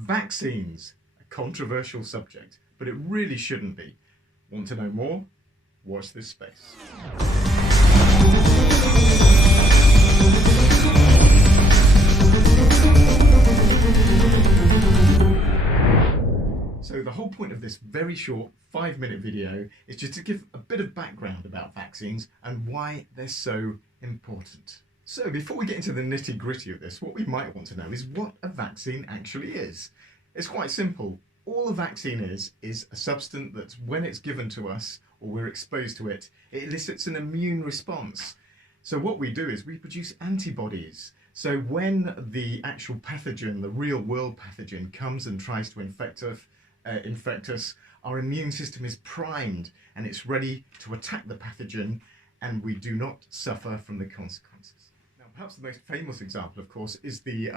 Vaccines, a controversial subject, but it really shouldn't be. Want to know more? Watch this space. So the whole point of this very short 5-minute video is just to give a bit of background about vaccines and why they're so important. So before we get into the nitty-gritty of this, what we might want to know is what a vaccine actually is. It's quite simple. All a vaccine is a substance that when it's given to us or we're exposed to it, it elicits an immune response. So what we do is we produce antibodies. So when the actual pathogen, the real world pathogen, comes and tries to infect us, our immune system is primed and it's ready to attack the pathogen, and we do not suffer from the consequences. Now, perhaps the most famous example, of course, is the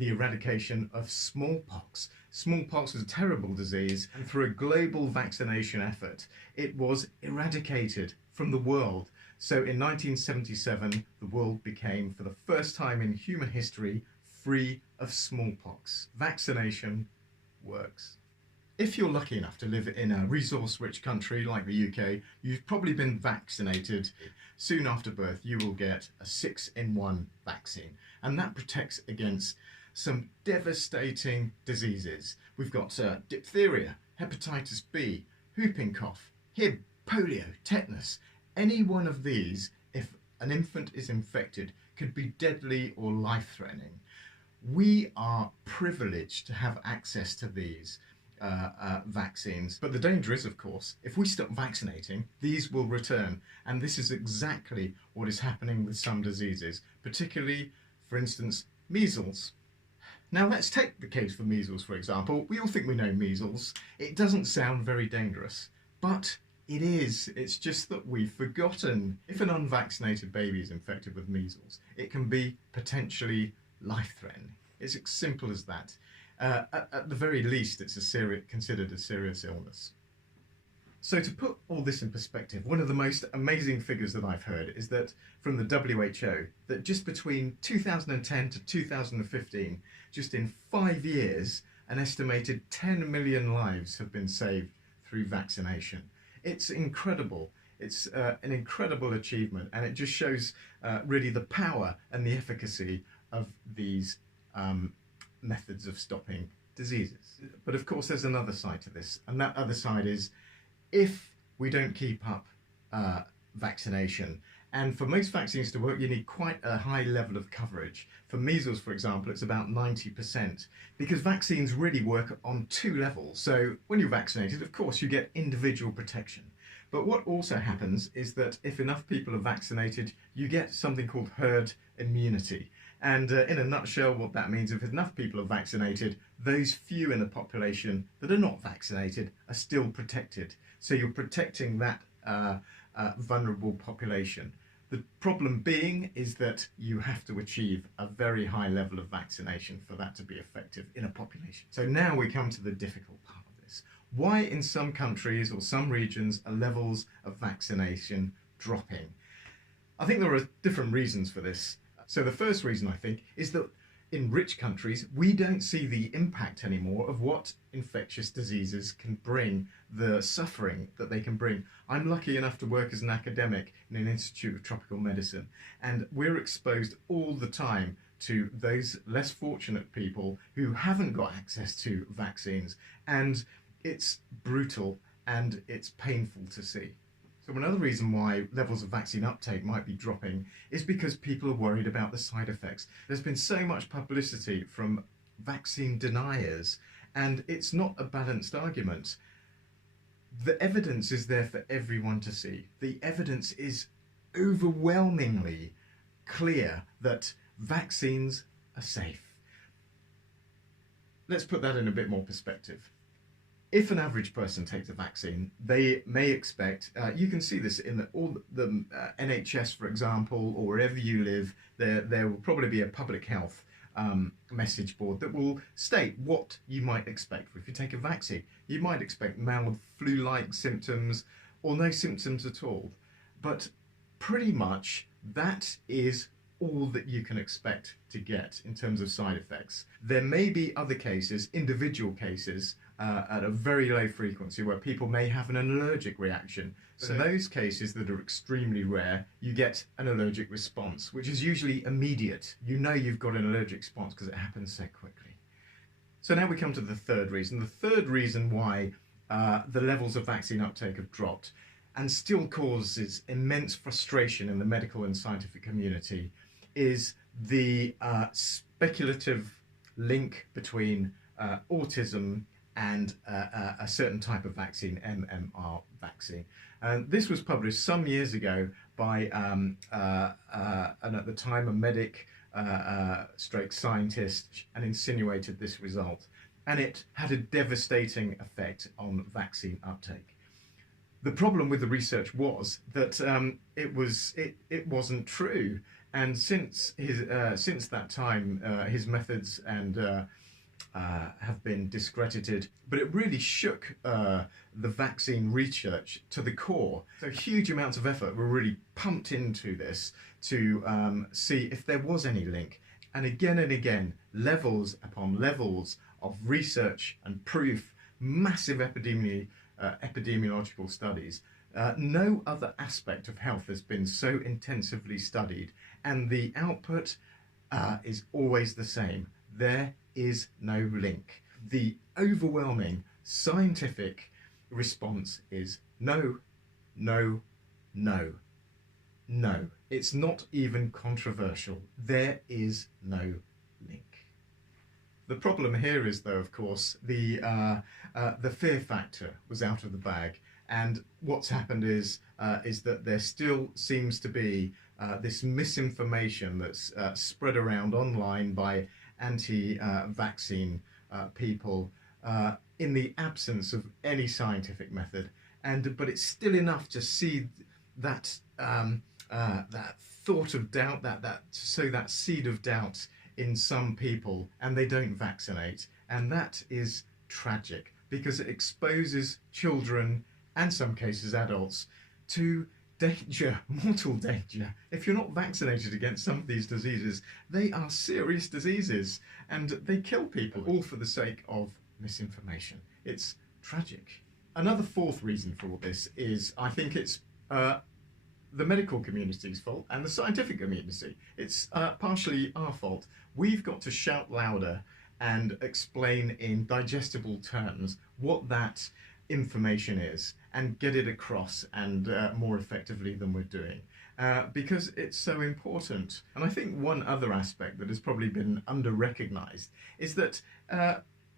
eradication of smallpox. Smallpox was a terrible disease, and through a global vaccination effort, it was eradicated from the world. So in 1977, the world became, for the first time in human history, free of smallpox. Vaccination works. If you're lucky enough to live in a resource-rich country like the UK, you've probably been vaccinated. Soon after birth, you will get a 6-in-1 vaccine, and that protects against some devastating diseases. We've got diphtheria, hepatitis B, whooping cough, Hib, polio, tetanus. Any one of these, if an infant is infected, could be deadly or life-threatening. We are privileged to have access to these vaccines, but the danger is, of course, if we stop vaccinating, these will return, and this is exactly what is happening with some diseases, particularly, for instance, measles. Now let's take the case for measles, for example. We all think we know measles. It doesn't sound very dangerous, but it is. It's just that we've forgotten. If an unvaccinated baby is infected with measles, it can be potentially life-threatening. It's as simple as that. At the very least, it's considered a serious illness. So to put all this in perspective, one of the most amazing figures that I've heard is that from the WHO, that just between 2010 to 2015, just in 5 years, an estimated 10 million lives have been saved through vaccination. It's incredible. It's an incredible achievement, and it just shows really the power and the efficacy of these methods of stopping diseases. But of course there's another side to this, and that other side is if we don't keep up vaccination, and for most vaccines to work you need quite a high level of coverage. For measles, for example, it's about 90%, because vaccines really work on 2 levels. So when you're vaccinated, of course you get individual protection, but what also happens is that if enough people are vaccinated, you get something called herd immunity. And in a nutshell, what that means, if enough people are vaccinated, those few in the population that are not vaccinated are still protected. So you're protecting that vulnerable population. The problem being is that you have to achieve a very high level of vaccination for that to be effective in a population. So now we come to the difficult part of this. Why in some countries or some regions are levels of vaccination dropping? I think there are different reasons for this. So the first reason, I think, is that in rich countries, we don't see the impact anymore of what infectious diseases can bring, the suffering that they can bring. I'm lucky enough to work as an academic in an Institute of Tropical Medicine, and we're exposed all the time to those less fortunate people who haven't got access to vaccines, and it's brutal and it's painful to see. So another reason why levels of vaccine uptake might be dropping is because people are worried about the side effects. There's been so much publicity from vaccine deniers, and it's not a balanced argument. The evidence is there for everyone to see. The evidence is overwhelmingly clear that vaccines are safe. Let's put that in a bit more perspective. If an average person takes a vaccine, they may expect, you can see this in all the NHS, for example, or wherever you live, there will probably be a public health message board that will state what you might expect. If you take a vaccine, you might expect mild flu-like symptoms or no symptoms at all. But pretty much that is all that you can expect to get in terms of side effects. There may be other cases, individual cases, at a very low frequency where people may have an allergic reaction. So in those cases that are extremely rare, you get an allergic response, which is usually immediate. You know you've got an allergic response because it happens so quickly. So now we come to the third reason. The third reason why the levels of vaccine uptake have dropped and still causes immense frustration in the medical and scientific community is the speculative link between autism and a certain type of vaccine, MMR vaccine. This was published some years ago by, and at the time, a medic stroke scientist, and insinuated this result. And it had a devastating effect on vaccine uptake. The problem with the research was that it wasn't true. And since that time, his methods and have been discredited, but it really shook the vaccine research to the core. So huge amounts of effort were really pumped into this to see if there was any link. And again, levels upon levels of research and proof, massive epidemiological studies. No other aspect of health has been so intensively studied, and the output is always the same. There is no link. The overwhelming scientific response is no, no, no, no. It's not even controversial. There is no link. The problem here is, though, of course, the fear factor was out of the bag, and what's happened is that there still seems to be this misinformation that's spread around online by anti-vaccine people in the absence of any scientific method, but it's still enough to see that that thought of doubt, that seed of doubt in some people, and they don't vaccinate, and that is tragic because it exposes children and some cases adults to danger, mortal danger. If you're not vaccinated against some of these diseases, they are serious diseases and they kill people, all for the sake of misinformation. It's tragic. Another fourth reason for all this is, I think it's the medical community's fault and the scientific community. It's partially our fault. We've got to shout louder and explain in digestible terms what that information is and get it across and more effectively than we're doing because it's so important. And I think one other aspect that has probably been under-recognised is that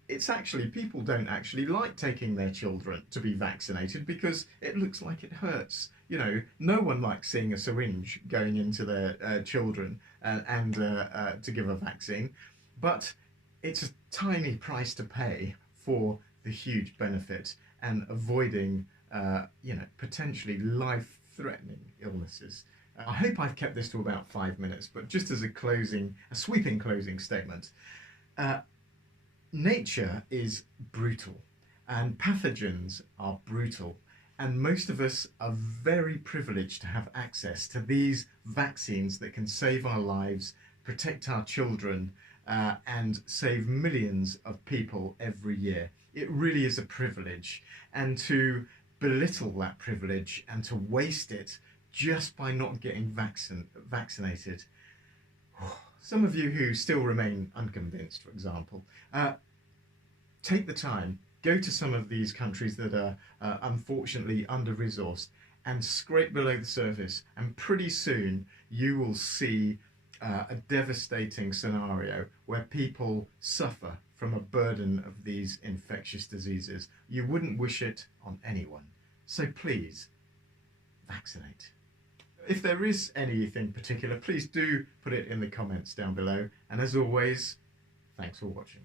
it's actually, people don't actually like taking their children to be vaccinated because it looks like it hurts. You know, no one likes seeing a syringe going into their children and to give a vaccine, but it's a tiny price to pay for the huge benefit and avoiding, potentially life-threatening illnesses. I hope I've kept this to about 5 minutes, but just as a sweeping closing statement, nature is brutal and pathogens are brutal, and most of us are very privileged to have access to these vaccines that can save our lives, protect our children, and save millions of people every year. It really is a privilege, and to belittle that privilege and to waste it just by not getting vaccinated. Some of you who still remain unconvinced, for example, take the time, go to some of these countries that are unfortunately under-resourced and scrape below the surface, and pretty soon you will see a devastating scenario where people suffer from a burden of these infectious diseases. You wouldn't wish it on anyone. So please, vaccinate. If there is anything particular, please do put it in the comments down below. And as always, thanks for watching.